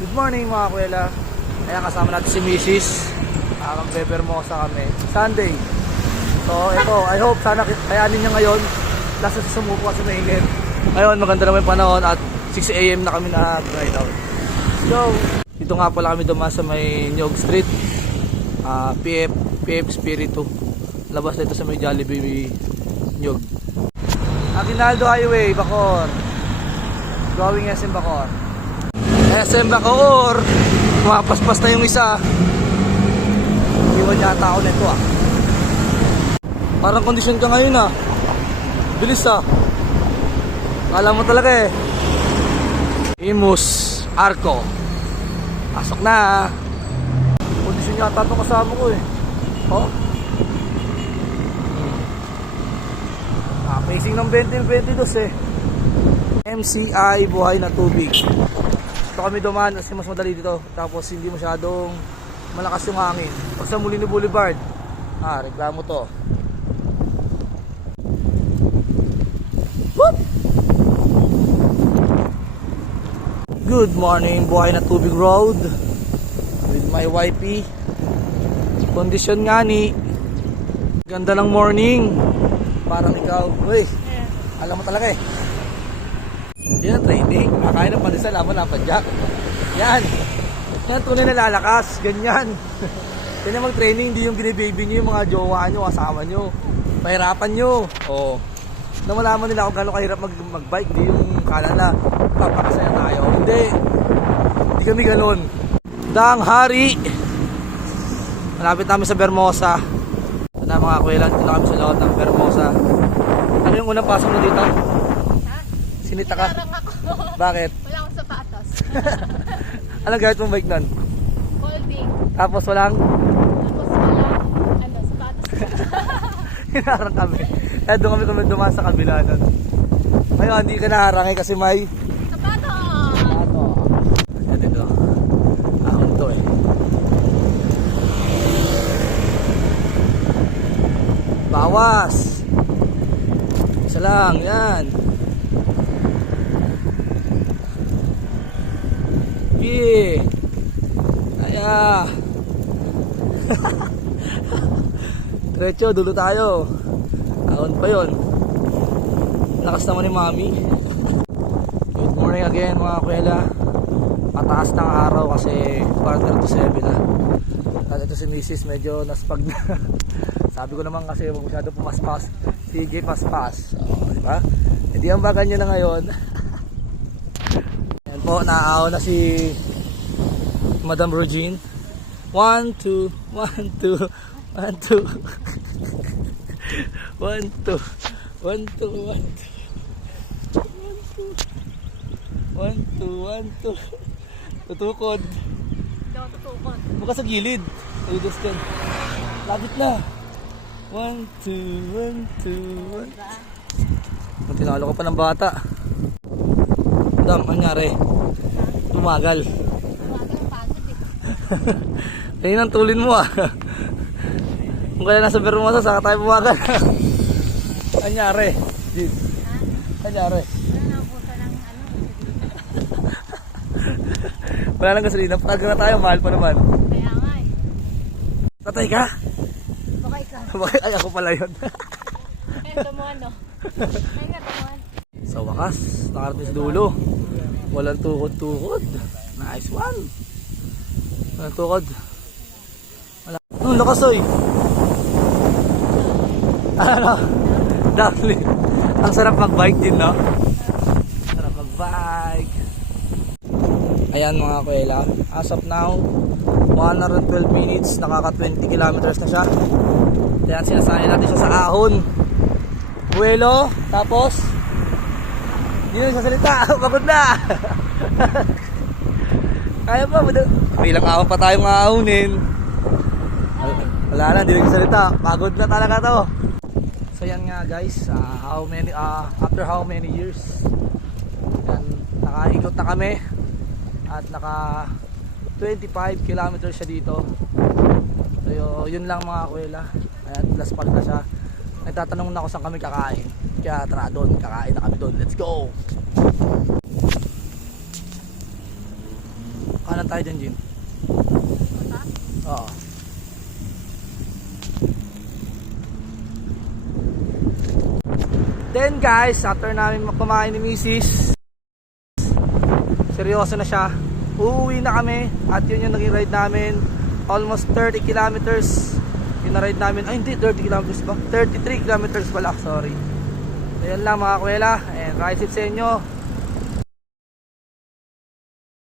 Good morning mga kuwela. Ayan, kasama natin si Mrs. Magbe-Bermosa kami Sunday. So ito, I hope sana kayanin niya ngayon. Lasa sa sumuko kasi mainit. Ngayon maganda naman yung panahon at 6 AM na kami na ride out. So dito nga pala kami dumaan sa may Nyog Street, PF Spiritu. Labas na ito sa may Jollibee Nyog. Aguinaldo Highway, Bacoor. Going SM Bacoor. SM Bacoor. Mapaspas na yung isa. Iwan yata ako nito Parang kondisyon ka ngayon Bilis Alam mo talaga Imus Arco. Pasok na Kondisyon yata itong kasama ko Pacing ng 2022 MCI Buhay na Tubig. Ito kami dumaan kasi mas madali dito. Tapos hindi masyadong malakas yung hangin. Pag sa Molino Boulevard, reklamo to. Whoop! Good morning, Buhay na Tubig Road with my wifey. Kondisyon nga ni ganda ng morning. Parang ikaw, alam mo talaga Yan ang training. Kakain ng pandesal, laban na padyak. Yan tunay na lalakas. Ganyan. Yan mag-training. Hindi yung binibaby nyo yung mga jowa nyo, kasama nyo. Pahirapan nyo. Na malaman nila kung gano'ng kahirap mag-bike. Hindi yung kala na papakasaya tayo. Hindi kami ganun. Daang hari. Malapit namin sa Bermosa. Ito na mga kuwelan. Ito na kami sa loob ng Bermosa. Ano yung unang pasok mo dito? Sinita ka? Bakit? Wala akong sapatos. Anong gamit mong bike nun? Holding. Tapos walang? Sapatos. Hinarang kami. Kaya doon kami dumaan sa kabila nun. Ngayon, hindi ka naharangay kasi may Sapatos! Yan ito. Ahon ito Bawas! Isa lang, yan. Aya. Diretso, dulo tayo. Ahon pa yun. Lakas naman ni Mami. Good morning again mga kuwela. Pataas ng araw kasi 4:37 na. At ito si Mrs. medyo naspag na. Sabi ko naman kasi huwag masyado pumaspas. CJ paspas. Diba? Hindi ang bagan nyo na ngayon. Ayan po, naaahon na si Madam Regine. 1, 2, 1, 2, 1, 2 1, 2 1, 2, 1, 2 1, 2 1, 2 Tutukod. Daw tutukod. Buka sa gilid. Ayudos dyan. Labit na. 1, 2, 1, 2, 1. Tinalo ka pa ng bata. Madam, anyari? Tumagal. Ayun ang tulin mo Kung kaya nasa Bermosa, saka tayo bumagal. Anyari? Anyari? Wala nang gasolina. Patagal na tayo, mahal pa naman. Kaya nga Tatay ka? Baka ikaw. Bakit? Ay, ako pala yun. Ito mo Ay nga tumuan. Sa wakas, nakarating sa dulo. Walang tukod-tukod. Nice one. Walang tukod. Wala. Lakas Ano? Downly. Ang sarap mag-bike din, no? Sarap mag-bike. Ayan mga kuwela. As of now, 112 minutes. Nakaka 20 kilometers na siya. Ayan, sinasaya natin siya sa ahon. Buwelo. Tapos, hindi na sasalita. Pagod na. Kaya pa. Bilang ahon pa tayong aahonin. Wala na, hindi nagsasalita. Pagod na talaga to. So yan nga guys, after how many years yan, nakaikot na kami at naka 25 kilometers siya dito. So yun lang mga kuwela. Ayan, last part na siya. Nagtatanong na ako saan kami kakain. Kaya tara doon, kakain na kami doon. Let's go! Daanan tayo dyan, Jin. Oo. Then guys, after namin kumain ni Mrs., seryoso na siya. Uuwi na kami at yun yung naging ride namin. Almost 30 kilometers yung na-ride namin. Ay hindi, 30 kilometers ba? 33 kilometers pala, sorry. Ayan lang mga kuwela. And ride safe sa inyo.